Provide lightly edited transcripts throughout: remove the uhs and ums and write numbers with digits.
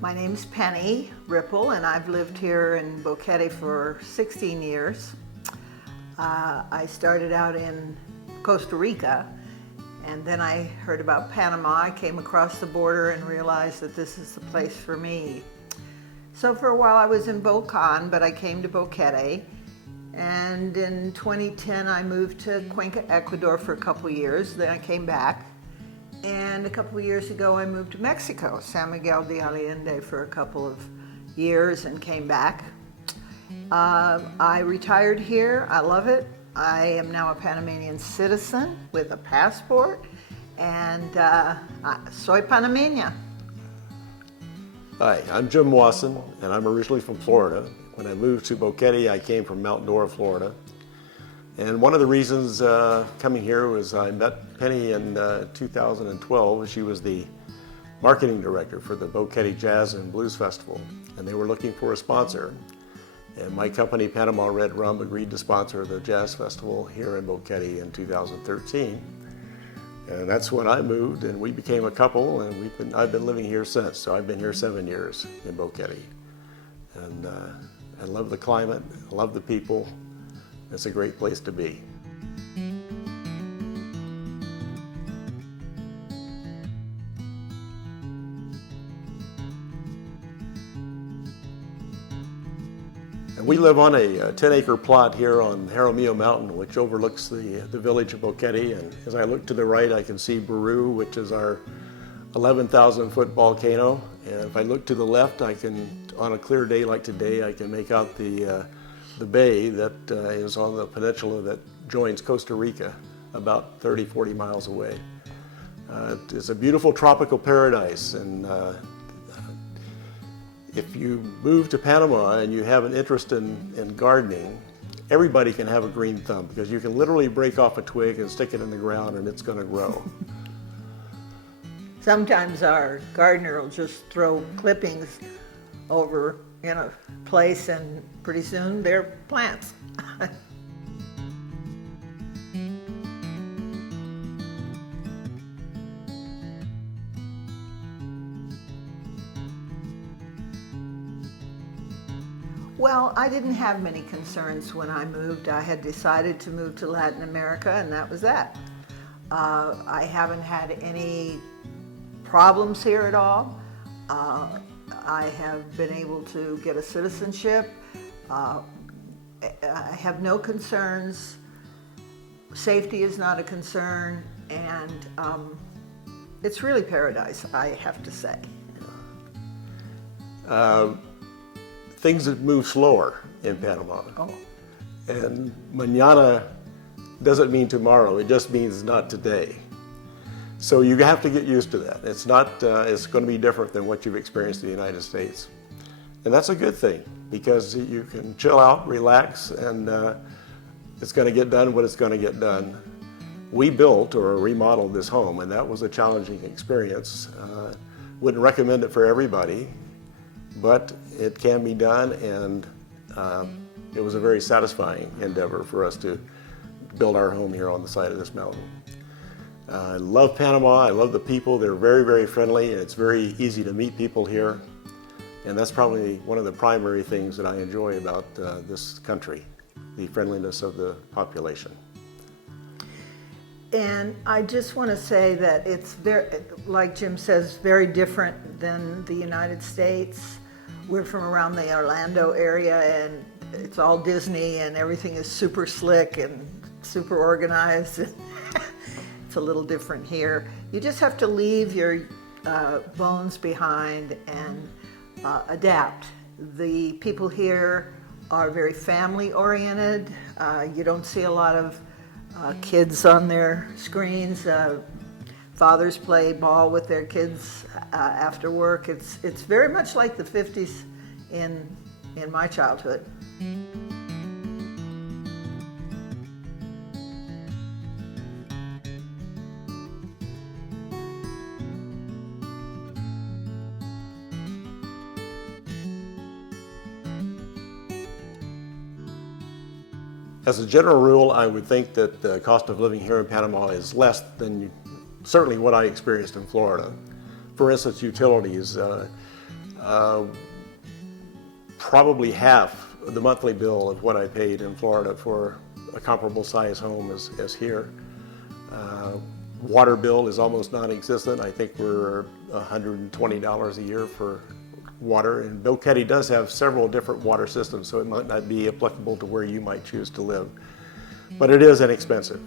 My name's Penny Ripple, and I've lived here in Boquete for 16 years. I started out in Costa Rica, and then I heard about Panama. I came across the border and realized that this is the place for me. So for a while I was in Bocan, but I came to Boquete, and in 2010 I moved to Cuenca, Ecuador for a couple years. Then I came back. And a couple of years ago, I moved to Mexico, San Miguel de Allende, for a couple of years and came back. I retired here. I love it. I am now a Panamanian citizen with a passport, and soy Panameña. Hi, I'm Jim Wasson, and I'm originally from Florida. When I moved to Boquete, I came from Mount Dora, Florida. And one of the reasons coming here was I met Penny in 2012. She was the marketing director for the Boquete Jazz and Blues Festival, and they were looking for a sponsor. And my company, Panama Red Rum, agreed to sponsor the Jazz Festival here in Boquete in 2013. And that's when I moved, and we became a couple, and I've been living here since. So I've been here 7 years in Boquete. And I love the climate, I love the people. It's a great place to be. And we live on a 10-acre plot here on Jaramillo Mountain, which overlooks the village of Boquete. And as I look to the right, I can see Baru, which is our 11,000-foot volcano. And if I look to the left, I can, on a clear day like today, I can make out the bay that is on the peninsula that joins Costa Rica, about 30-40 miles away. It's a beautiful tropical paradise, and if you move to Panama and you have an interest in gardening, everybody can have a green thumb, because you can literally break off a twig and stick it in the ground and it's going to grow. Sometimes our gardener will just throw clippings over in a place, and pretty soon they're plants. Well, I didn't have many concerns when I moved. I had decided to move to Latin America, and that was that. I haven't had any problems here at all. I have been able to get a citizenship. I have no concerns. Safety is not a concern, and it's really paradise, I have to say. Things that move slower in Panama. Oh. And mañana doesn't mean tomorrow, it just means not today. So you have to get used to that. It's going to be different than what you've experienced in the United States. And that's a good thing, because you can chill out, relax, and it's going to get done what it's going to get done. We built or remodeled this home, and that was a challenging experience. Wouldn't recommend it for everybody, but it can be done, and it was a very satisfying endeavor for us to build our home here on the side of this mountain. I love Panama. I love the people. They're very, very friendly, and it's very easy to meet people here. And that's probably one of the primary things that I enjoy about this country, the friendliness of the population. And I just want to say that it's very, like Jim says, very different than the United States. We're from around the Orlando area, and it's all Disney, and everything is super slick and super organized. It's a little different here. You just have to leave your bones behind and adapt. The people here are very family oriented. You don't see a lot of kids on their screens. Fathers play ball with their kids after work. It's very much like the 50s in my childhood. As a general rule, I would think that the cost of living here in Panama is less than certainly what I experienced in Florida. For instance, utilities. probably half the monthly bill of what I paid in Florida for a comparable size home as here. Water bill is almost non-existent. I think we're $120 a year for water, and Boquete does have several different water systems, so it might not be applicable to where you might choose to live, but it is inexpensive.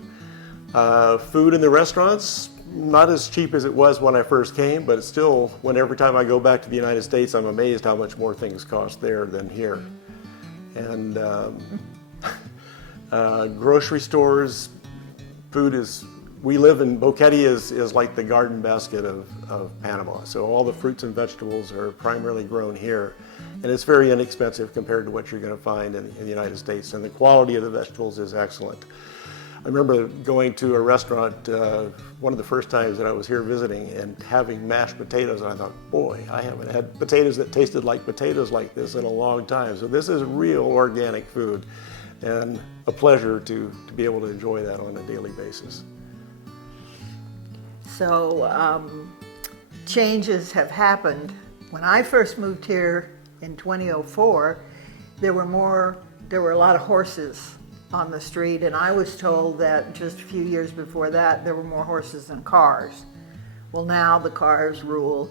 Food in the restaurants, not as cheap as it was when I first came, but it's still, every time I go back to the United States, I'm amazed how much more things cost there than here. And grocery stores, food is, we live in, Boquete is like the garden basket of Panama. So all the fruits and vegetables are primarily grown here. And it's very inexpensive compared to what you're going to find in the United States. And the quality of the vegetables is excellent. I remember going to a restaurant one of the first times that I was here visiting and having mashed potatoes, and I thought, boy, I haven't had potatoes that tasted like potatoes like this in a long time. So this is real organic food, and a pleasure to be able to enjoy that on a daily basis. So changes have happened. When I first moved here in 2004, there were a lot of horses on the street, and I was told that just a few years before that there were more horses than cars. Well, now the cars rule.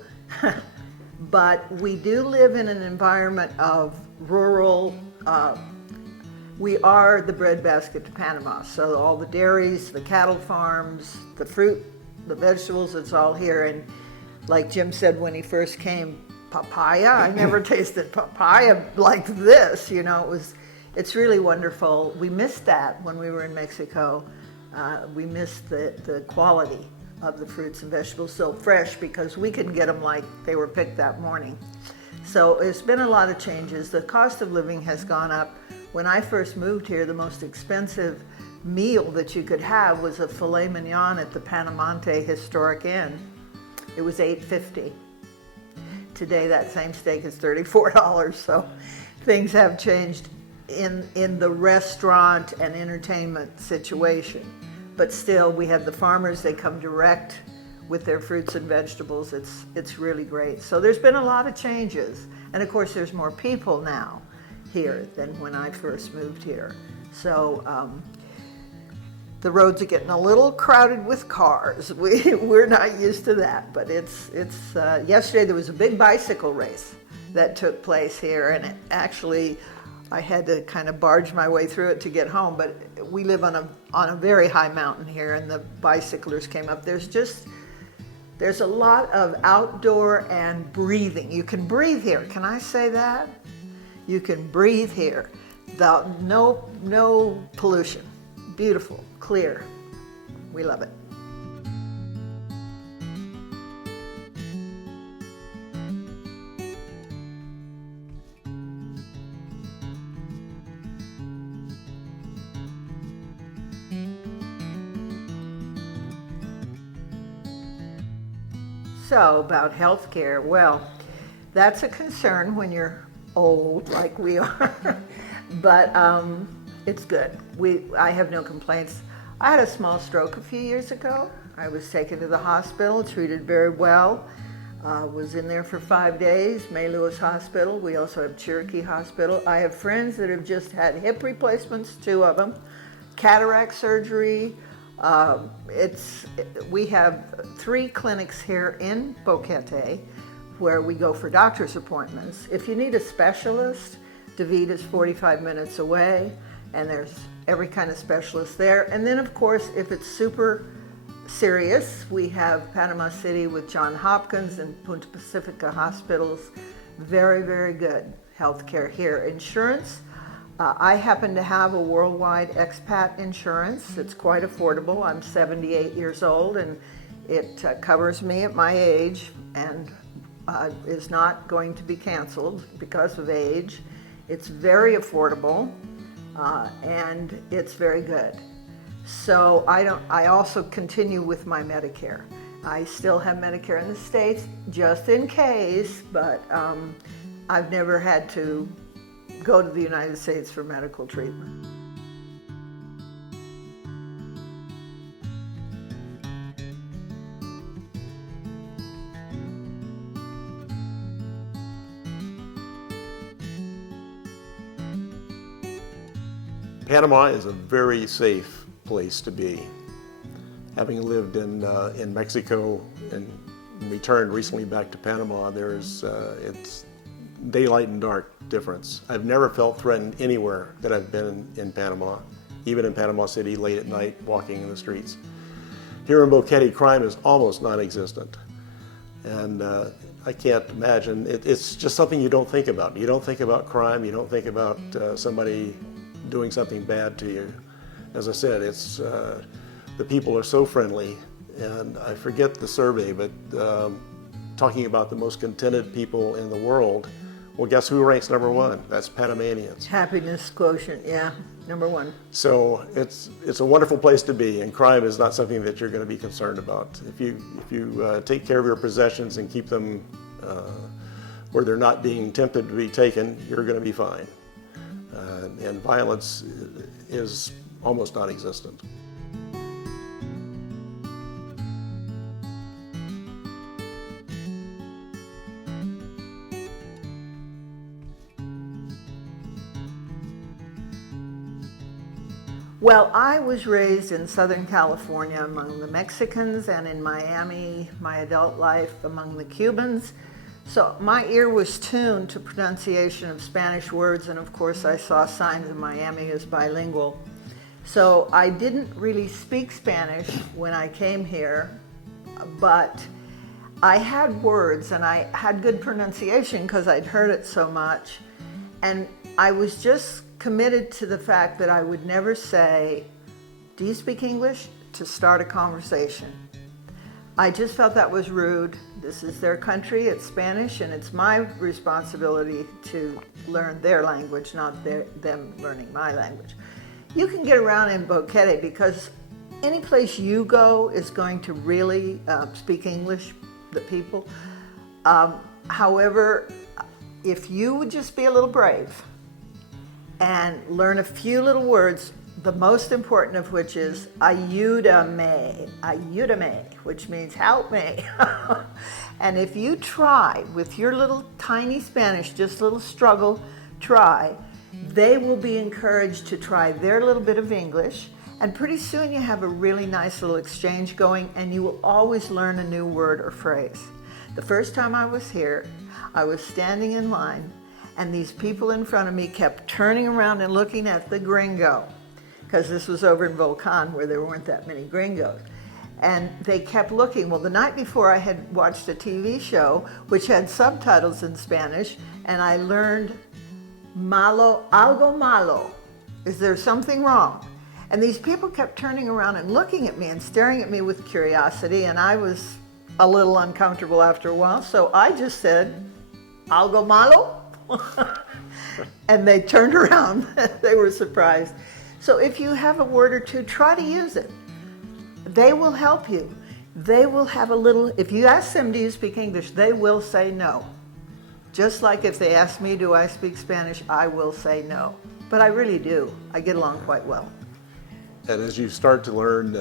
But we do live in an environment of rural, we are the breadbasket to Panama. So all the dairies, the cattle farms, the fruit, the vegetables, it's all here. And like Jim said when he first came, papaya, I never tasted papaya like this, it's really wonderful. We missed that when we were in Mexico. We missed the quality of the fruits and vegetables, so fresh, because we can get them like they were picked that morning. So it's been a lot of changes. The cost of living has gone up. When I first moved here, the most expensive meal that you could have was a filet mignon at the Panamonte Historic Inn. It was $8.50. Today that same steak is $34, so things have changed in the restaurant and entertainment situation. But still, we have the farmers, they come direct with their fruits and vegetables. It's really great. So there's been a lot of changes. And of course, there's more people now here than when I first moved here. So the roads are getting a little crowded with cars. We're not used to that, but it's yesterday there was a big bicycle race that took place here, and it actually, I had to kind of barge my way through it to get home, but we live on a very high mountain here, and the bicyclers came up. There's a lot of outdoor and breathing. You can breathe here. Can I say that? You can breathe here. No pollution. Beautiful, clear. We love it. So about healthcare, well, that's a concern when you're old like we are, but it's good. I have no complaints. I had a small stroke a few years ago. I was taken to the hospital, treated very well. Was in there for 5 days, May Lewis Hospital. We also have Cherokee Hospital. I have friends that have just had hip replacements, 2 of them, cataract surgery. We have 3 clinics here in Boquete where we go for doctor's appointments. If you need a specialist, David is 45 minutes away, and there's every kind of specialist there. And then, of course, if it's super serious, we have Panama City with Johns Hopkins and Punta Pacifica hospitals. Very, very good healthcare here. Insurance, I happen to have a worldwide expat insurance. It's quite affordable. I'm 78 years old, and it covers me at my age and is not going to be canceled because of age. It's very affordable, and it's very good. So I also continue with my Medicare. I still have Medicare in the States just in case, but I've never had to go to the United States for medical treatment. Panama is a very safe place to be. Having lived in Mexico and returned recently back to Panama, it's daylight and dark difference. I've never felt threatened anywhere that I've been in Panama, even in Panama City late at night walking in the streets. Here in Boquete, crime is almost non-existent. And I can't imagine, it's just something you don't think about. You don't think about crime, you don't think about somebody doing something bad to you. As I said, the people are so friendly, and I forget the survey, but talking about the most contented people in the world, well, guess who ranks number one? That's Panamanians. Happiness quotient, yeah, number one. So it's a wonderful place to be, and crime is not something that you're going to be concerned about. If you take care of your possessions and keep them where they're not being tempted to be taken, you're going to be fine. And violence is almost non-existent. Well, I was raised in Southern California among the Mexicans, and in Miami, my adult life, among the Cubans. So my ear was tuned to pronunciation of Spanish words, and of course I saw signs in Miami as bilingual. So I didn't really speak Spanish when I came here, but I had words and I had good pronunciation because I'd heard it so much. And I was just committed to the fact that I would never say, "Do you speak English?" to start a conversation. I just felt that was rude. This is their country, it's Spanish, and it's my responsibility to learn their language, not them learning my language. You can get around in Boquete because any place you go is going to really speak English, the people. However, if you would just be a little brave and learn a few little words, the most important of which is ayúdame, which means help me. And if you try with your little tiny Spanish, just a little struggle, try, they will be encouraged to try their little bit of English, and pretty soon you have a really nice little exchange going, and you will always learn a new word or phrase. The first time I was here, I was standing in line, and these people in front of me kept turning around and looking at the gringo, because this was over in Volcan where there weren't that many gringos. And they kept looking. Well, the night before I had watched a TV show which had subtitles in Spanish, and I learned algo malo. Is there something wrong? And these people kept turning around and looking at me and staring at me with curiosity, and I was a little uncomfortable after a while, so I just said, "Algo malo?" And they turned around. They were surprised. So if you have a word or two, try to use it. They will help you. They will have a little, if you ask them, "Do you speak English?" they will say no. Just like if they ask me, "Do I speak Spanish?" I will say no. But I really do. I get along quite well. And as you start to learn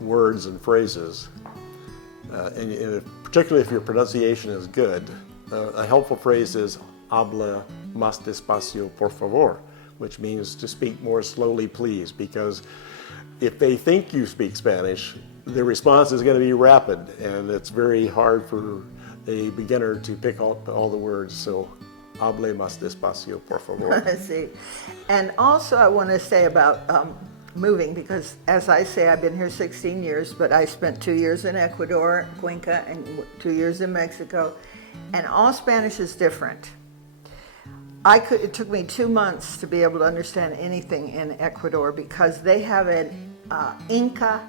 words and phrases, and particularly if your pronunciation is good, a helpful phrase is "habla más despacio, por favor," which means to speak more slowly, please, because if they think you speak Spanish, the response is going to be rapid, and it's very hard for a beginner to pick up all the words. So, hable más despacio, por favor. I see. And also I want to say about moving, because as I say, I've been here 16 years, but I spent 2 years in Ecuador, Cuenca, and 2 years in Mexico, and all Spanish is different. It took me 2 months to be able to understand anything in Ecuador because they have an Inca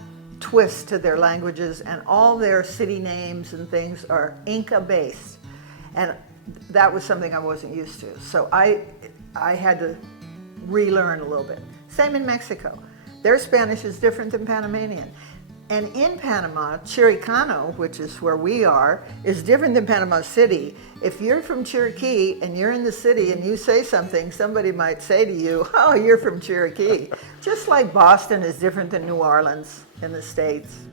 twist to their languages, and all their city names and things are Inca based. And that was something I wasn't used to. So I had to relearn a little bit. Same in Mexico. Their Spanish is different than Panamanian. And in Panama, Chiricano, which is where we are, is different than Panama City. If you're from Chiriquí and you're in the city and you say something, somebody might say to you, "Oh, you're from Chiriquí." Just like Boston is different than New Orleans in the States.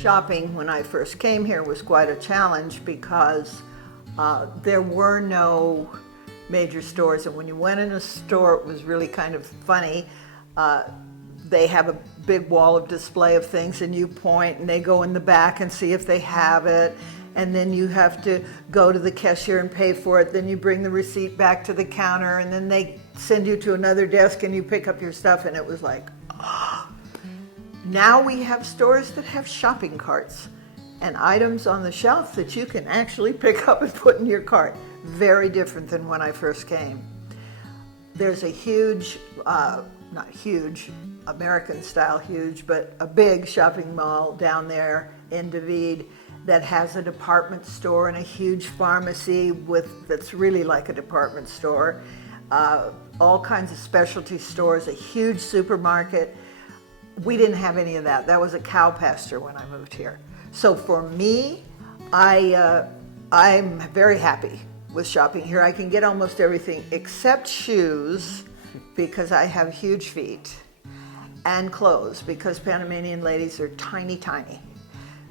Shopping when I first came here was quite a challenge because there were no major stores, and when you went in a store it was really kind of funny. They have a big wall of display of things and you point and they go in the back and see if they have it, and then you have to go to the cashier and pay for it, then you bring the receipt back to the counter, and then they send you to another desk and you pick up your stuff, and it was like, oh. Now we have stores that have shopping carts and items on the shelf that you can actually pick up and put in your cart. Very different than when I first came. There's a huge, not huge, American style huge, but a big shopping mall down there in David that has a department store and a huge pharmacy that's really like a department store. All kinds of specialty stores, a huge supermarket. We didn't have any of that. That was a cow pasture when I moved here. So for me, I'm very happy with shopping here. I can get almost everything except shoes because I have huge feet, and clothes because Panamanian ladies are tiny, tiny.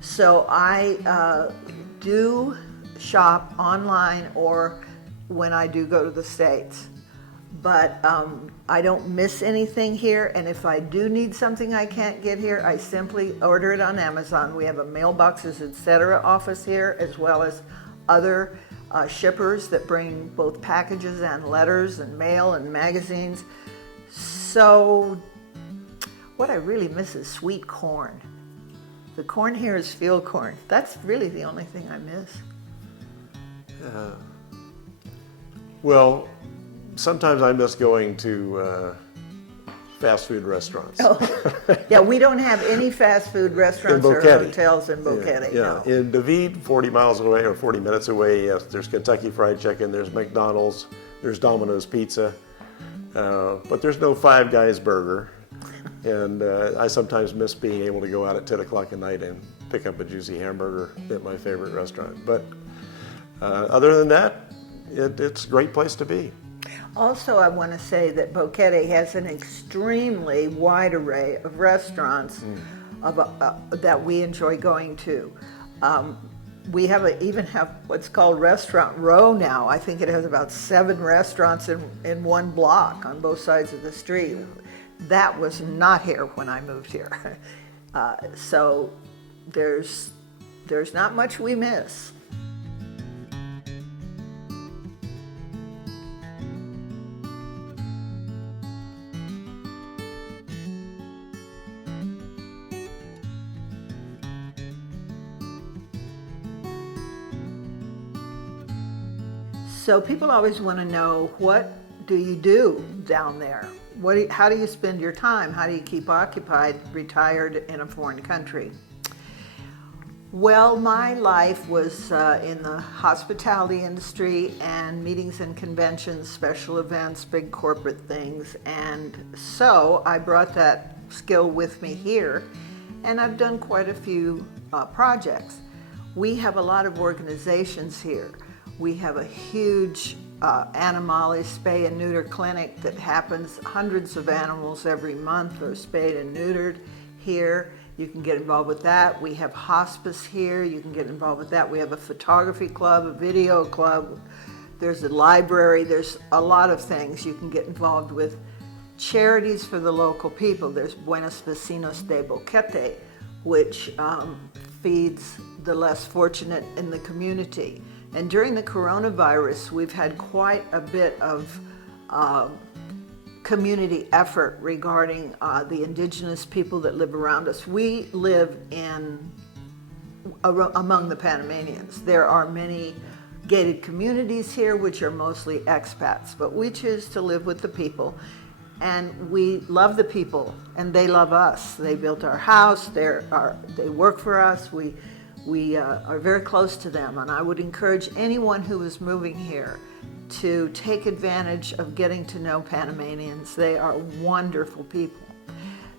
So I do shop online or when I do go to the States. But I don't miss anything here, and if I do need something I can't get here, I simply order it on Amazon. We have a mailboxes, etc. office here, as well as other shippers that bring both packages and letters and mail and magazines. So what I really miss is sweet corn. The corn here is field corn. That's really the only thing I miss. Well, sometimes I miss going to fast food restaurants. Oh, yeah, we don't have any fast food restaurants or hotels in Boquete. Yeah, no. In David, 40 miles away or 40 minutes away, yes, there's Kentucky Fried Chicken, there's McDonald's, there's Domino's Pizza, but there's no Five Guys Burger. And I sometimes miss being able to go out at 10 o'clock at night and pick up a juicy hamburger at my favorite restaurant. But other than that, it's a great place to be. Also, I want to say that Boquete has an extremely wide array of restaurants that we enjoy going to. We even have what's called Restaurant Row now. I think it has about 7 restaurants in one block on both sides of the street. That was not here when I moved here. So there's not much we miss. So people always want to know, what do you do down there? How do you spend your time? How do you keep occupied, retired in a foreign country? Well, my life was in the hospitality industry and meetings and conventions, special events, big corporate things. And so I brought that skill with me here, and I've done quite a few projects. We have a lot of organizations here. We have a huge animale spay and neuter clinic that happens. Hundreds of animals every month are spayed and neutered here. You can get involved with that. We have hospice here. You can get involved with that. We have a photography club, a video club. There's a library. There's a lot of things you can get involved with. Charities for the local people. There's Buenos Vecinos de Boquete, which feeds the less fortunate in the community. And during the coronavirus, we've had quite a bit of community effort regarding the indigenous people that live around us. We live among the Panamanians. There are many gated communities here, which are mostly expats, but we choose to live with the people. And we love the people, and they love us. They built our house, they work for us. We are very close to them, and I would encourage anyone who is moving here to take advantage of getting to know Panamanians. They are wonderful people.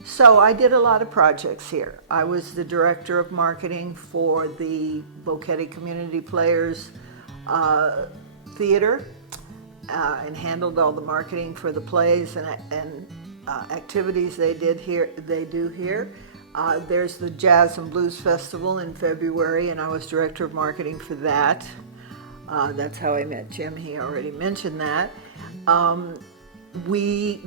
So I did a lot of projects here. I was the director of marketing for the Boquete Community Players Theater and handled all the marketing for the plays and activities they do here. There's the Jazz and Blues Festival in February, and I was director of marketing for that. That's how I met Jim. He already mentioned that.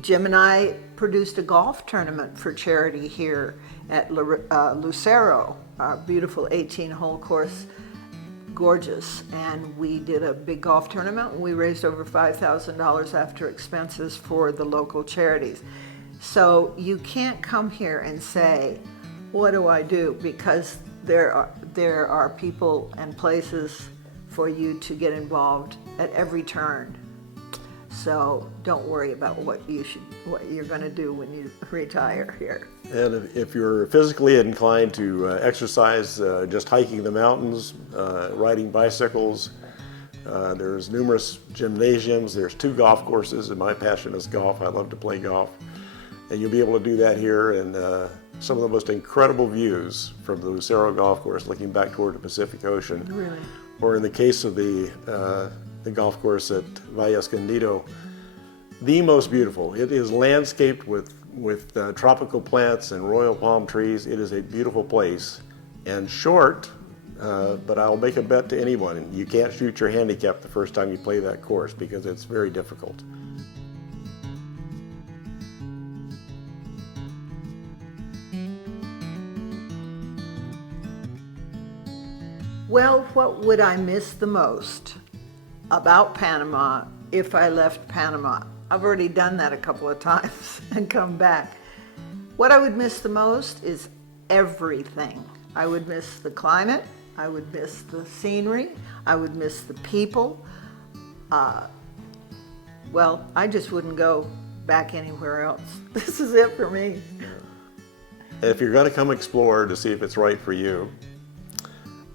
Jim and I produced a golf tournament for charity here at Lucero, a beautiful 18-hole course, gorgeous. And we did a big golf tournament. We raised over $5,000 after expenses for the local charities. So you can't come here and say, what do I do? Because there are people and places for you to get involved at every turn. So don't worry about what you're going to do when you retire here. And if you're physically inclined to exercise, just hiking the mountains, riding bicycles, there's numerous gymnasiums. There's 2 golf courses, and my passion is golf. I love to play golf. And you'll be able to do that here, and some of the most incredible views from the Lucero Golf Course looking back toward the Pacific Ocean. Really? Or in the case of the golf course at Valle Escondido, the most beautiful. It is landscaped with tropical plants and royal palm trees. It is a beautiful place and short, but I'll make a bet to anyone, you can't shoot your handicap the first time you play that course because it's very difficult. Well, what would I miss the most about Panama if I left Panama? I've already done that a couple of times and come back. What I would miss the most is everything. I would miss the climate, I would miss the scenery, I would miss the people. Well, I just wouldn't go back anywhere else. This is it for me. And if you're going to come explore to see if it's right for you,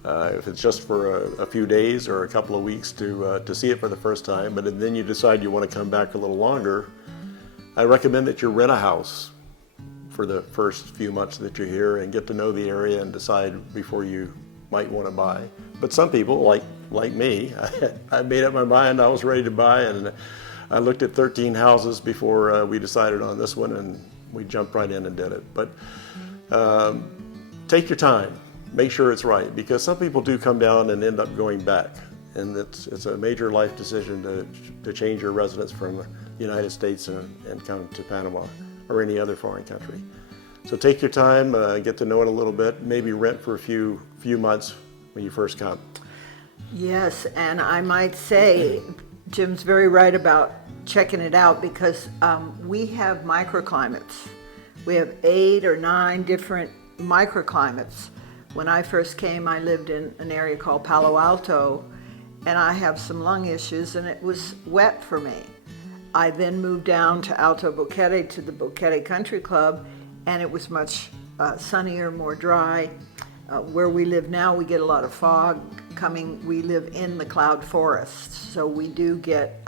if it's just for a few days or a couple of weeks to see it for the first time, but then you decide you want to come back a little longer, I recommend that you rent a house for the first few months that you're here and get to know the area and decide before you might want to buy. But some people, like me, I made up my mind, I was ready to buy, and I looked at 13 houses before we decided on this one, and we jumped right in and did it. But take your time. Make sure it's right, because some people do come down and end up going back, and it's a major life decision to change your residence from the United States and come to Panama or any other foreign country. So take your time, get to know it a little bit, maybe rent for a few months when you first come. Yes, and I might say Jim's very right about checking it out, because we have microclimates. We have 8 or 9 different microclimates. When I first came, I lived in an area called Palo Alto, and I have some lung issues, and it was wet for me. I then moved down to Alto Boquete, to the Boquete Country Club, and it was much sunnier, more dry. Where we live now, we get a lot of fog coming. We live in the cloud forest, so we do get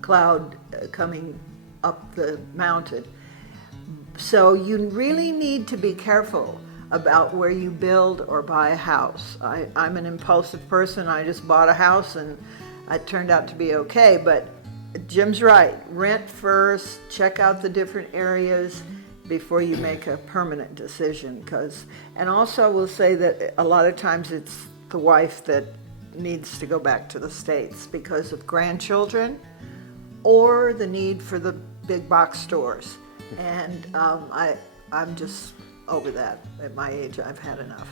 cloud coming up the mountain. So you really need to be careful about where you build or buy a house. I'm an impulsive person. I just bought a house and it turned out to be okay, but Jim's right. Rent first, check out the different areas before you make a permanent decision. And also I will say that a lot of times it's the wife that needs to go back to the States because of grandchildren or the need for the big box stores. And I'm just over that. At my age, I've had enough.